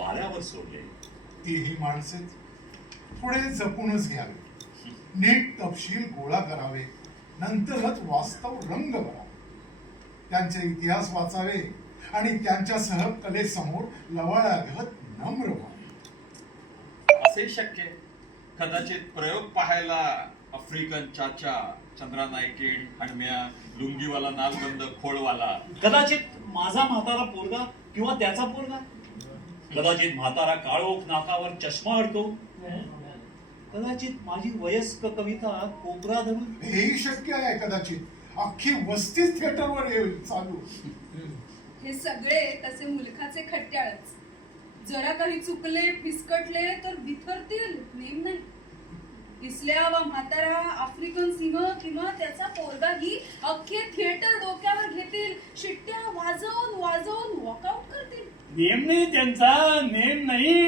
वाऱ्यावर सोडले. तीही माणसे थोडे जपूनच घ्यावे, नीट तपशील गोळा करावे, नंतरच वास्तव रंग भरावे. त्यांचे इतिहास वाचावे आणि त्यांच्यासह कलेसमोर लवाळ्यागत नम्र व्हावे. असे शक्य. कदाचित प्रयोग पाहायला आफ्रिकन चाचा, चंद्रा नायकेड, हणम्या, लुंगीवाला, नालबंद, खोळवाला. कदाचित माझा म्हातारा पोरगा किंवा त्याचा पोरगा. कदाचित म्हातारा काळोख नाकावर चष्मा अडतो. कदाचित माझी वयस्क कविता कोपरा धरून. हेही शक्य आहे. कदाचित अख्खी वस्तीच थिएटरवर येईल चालू. हे सगळे तसे मुलखाचे खट्याळच. जरा काही चुकले फिसकटले तर बिथरतील, नेम नाही. दिसल्या व म्हातारा आफ्रिकन सिंह किंवा त्याचा पोरगा ही अख्खे थिएटर डोक्यावर घेतील, शिट्ट्या वाजवून वाजवून वॉकआउट करतील. नेम नाही त्यांचा, नेम नाही.